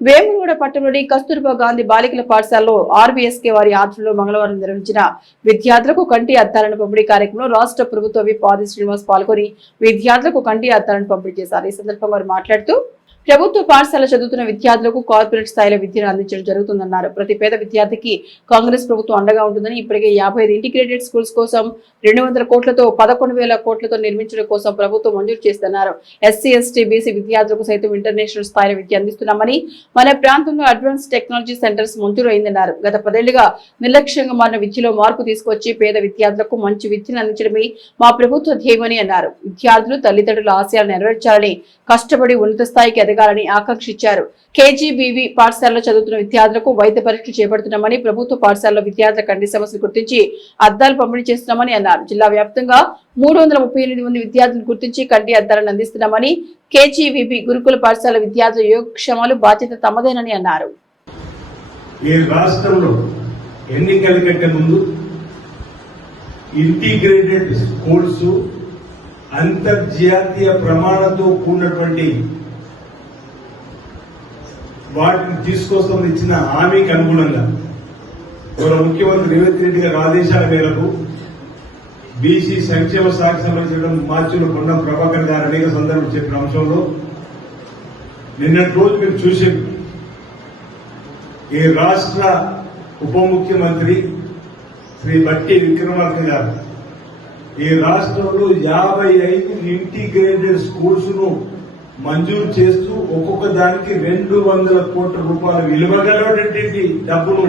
వేములవాడ పట్టణంలోని కస్తూర్బా గాంధీ బాలికల పాఠశాలలో ఆర్బీఎస్కే వారి ఆధ్వర్యంలో మంగళవారం నిర్వహించిన విద్యార్థులకు కంటి అద్దాలను పంపిణీ కార్యక్రమంలో రాష్ట్ర ప్రభుత్వ విప్ ఆది శ్రీనివాస్ పాల్గొని విద్యార్థులకు కంటి అద్దాలను పంపిణీ చేశారు. ఈ సందర్భంగా వారు మాట్లాడుతూ ప్రభుత్వ పాఠశాల చదువుతున్న విద్యార్థులకు కార్పొరేట్ స్థాయిలో విద్యను అందించడం జరుగుతుందన్నారు. ప్రతి పేద విద్యార్థికి కాంగ్రెస్ ప్రభుత్వం అండగా ఉంటుందని ఇప్పటికే యాభై ఇంటిగ్రేటెడ్ స్కూల్స్ కోసం రెండు వందల కోట్లతో పదకొండు వేల కోట్లతో నిర్మించడం కోసం ప్రభుత్వం మంజూరు చేస్తున్నారు. ఎస్సీ ఎస్టీ బీసీ విద్యార్థులకు సైతం ఇంటర్నేషనల్ స్థాయిలో విద్య అందిస్తున్నామని మన ప్రాంతంలో అడ్వాన్స్ టెక్నాలజీ సెంటర్స్ మంజూరు అయిందన్నారు గత పదేళ్ళుగా నిర్లక్ష్యంగా మారిన విద్యలో మార్పు తీసుకొచ్చి పేద విద్యార్థులకు మంచి విద్యను అందించడమే మా ప్రభుత్వ ధ్యేయమని అన్నారు. విద్యార్థులు తల్లిదండ్రుల ఆశయాలు నెరవేర్చాలని కష్టపడి ఉన్నత స్థాయికి పెరగాలని ఆకాంక్షించారు. కేజీబీవి పాఠశాలలో చదువుతున్న విద్యార్థులకు వైద్య పరీక్షలు చేపడుతున్నామని ప్రభుత్వ పాఠశాలలో విద్యార్థుల కంటి సమస్యలు గుర్తించి అద్దాలు పంపిణీ చేస్తున్నామని అన్నారు. జిల్లా వ్యాప్తంగా మూడు వందల ముప్పై మంది విద్యార్థులను గుర్తించి కంటి అద్దాలను అందిస్తున్నామని కేజీబీబీ గురుకుల పాఠశాల విద్యార్థుల యోగక్షేమాలు బాధ్యత తమదేనని అన్నారు. ఈ రాష్ట్రంలో ఎన్నికల కంటే ముందు ఇంటిగ్రేటెడ్ స్కూల్స్ అంతర్జాతీయ ప్రమాణంతో కూడినటువంటి వాటిని తీసుకొస్తాం ఇచ్చిన హామీకి అనుగుణంగా గౌరవ ముఖ్యమంత్రి రేవంత్ రెడ్డి గారి ఆదేశాల మేరకు బీసీ సంక్షేమ శాఖ సంబంధించిన మార్చులు కొండం ప్రభాకర్ గారు అనేక సందర్భం చెప్పిన అంశంలో నిన్నటి రోజు మీరు చూసి ఈ రాష్ట్ర ఉప ముఖ్యమంత్రి శ్రీ బట్టి విక్రమార్క గారు ఈ రాష్ట్రంలో యాభై ఐదు ఇంటిగ్రేటెడ్ స్కూల్స్ను మంజూరు చేస్తూ ఒక్కొక్క దానికి రెండు వందల కోట్ల రూపాయలు విలువ విలువగలటువంటి డబ్బును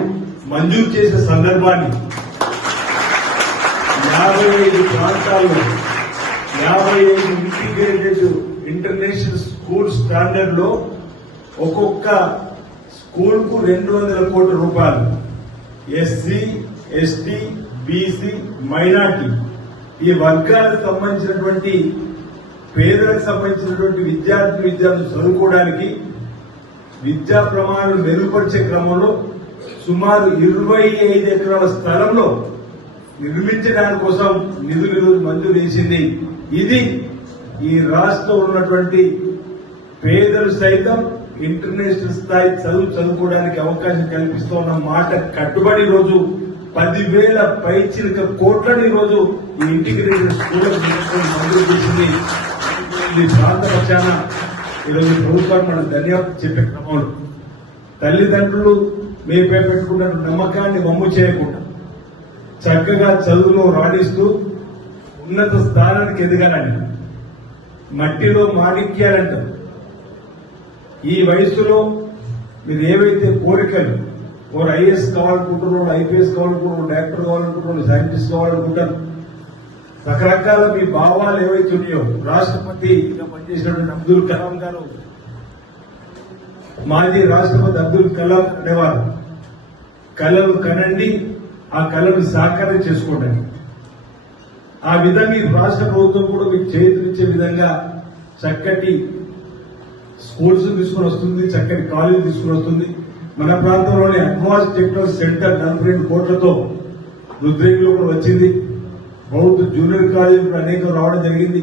మంజూరు చేసే సందర్భాన్ని. యాభై ఐదు ప్రాంతాల్లో యాభై ఐదు ఇంటిగ్రేటెడ్ ఇంటర్నేషనల్ స్కూల్ స్టాండర్డ్లో ఒక్కొక్క స్కూల్కు రెండు వందల కోట్ల రూపాయలు. SC ST BC minority. ఈ వర్గాలకు సంబంధించినటువంటి పేదలకు సంబంధించినటువంటి విద్యార్థి విద్యార్థులు చదువుకోవడానికి విద్యా ప్రమాణాలు మెరుగుపరిచే క్రమంలో సుమారు ఇరవై ఐదు ఎకరాల స్థలంలో నిర్మించడానికి కోసం నిధులు ఈరోజు మంజూరు చేసింది. ఇది ఈ రాష్ట్రంలో ఉన్నటువంటి పేదలు సైతం ఇంటర్నేషనల్ స్థాయి చదువు చదువుకోవడానికి అవకాశం కల్పిస్తున్న మాట కట్టుబడి రోజు పదివేల పైచిలిక కోట్లని రోజు ఈ ఇంటిగ్రేటెడ్ స్కూళ్ళకు మంజూరు చేసింది. ఈ ప్రాంత పక్షాన ఈరోజు ప్రభుత్వాన్ని మనం ధన్యవాదం చెప్పే క్రమంలో తల్లిదండ్రులు మీపై పెట్టుకున్న నమ్మకాన్ని వమ్ము చేయకుండా చక్కగా చదువులో రాణిస్తూ ఉన్నత స్థానానికి ఎదగాలని మట్టిలో మాణిక్యాలంటారు. ఈ వయసులో మీరు ఏవైతే కోరికలు ఓ ఐఏఎస్ కావాలనుకుంటున్నారు ఐపీఎస్ కావాలనుకుంటున్నారు డాక్టర్ కావాలనుకుంటున్నారు సైంటిస్ట్ కావాలనుకుంటారు రకరకాల మీ భావాలు ఏవైతే ఉన్నాయో రాష్ట్రపతి పనిచేసినటువంటి అబ్దుల్ కలాం గారు మాజీ రాష్ట్రపతి అబ్దుల్ కలాం అనేవారు. కళలు కనండి ఆ కళను సాకారం చేసుకోండి. ఆ విధంగా ఈ రాష్ట్ర ప్రభుత్వం కూడా మీకు చేతులిచ్చే విధంగా చక్కటి స్కూల్స్ తీసుకుని వస్తుంది చక్కటి కాలేజ్ తీసుకుని వస్తుంది. మన ప్రాంతంలోని అడ్వాన్స్ టెక్నాలజీ సెంటర్ నలభై రెండు కోట్లతో రుద్రేగిలో కూడా వచ్చింది. బౌద్ధ జూనియర్ కాలేజీలు అనేక అనేకం రావడం జరిగింది.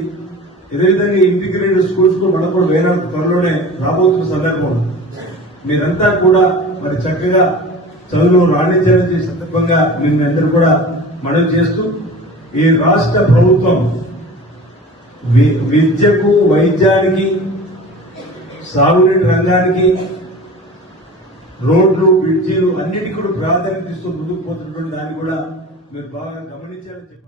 అదేవిధంగా ఇంటిగ్రేటెడ్ స్కూల్స్ కూడా మనకు కూడా వేరే త్వరలోనే రాబోతున్న సందర్భం మీరంతా కూడా మరి చక్కగా చదువులో రాణించాలని సందర్భంగా మేము అందరూ కూడా మనవి చేస్తూ ఈ రాష్ట్ర ప్రభుత్వం వి- విద్యకు వైద్యానికి సాగునీటి రంగానికి రోడ్లు బ్రిడ్జీలు అన్నిటికీ కూడా ప్రాధాన్యత ఇస్తూ ముందుకు పోతున్నటువంటి దాన్ని కూడా మీరు బాగా గమనించాలని చెప్పారు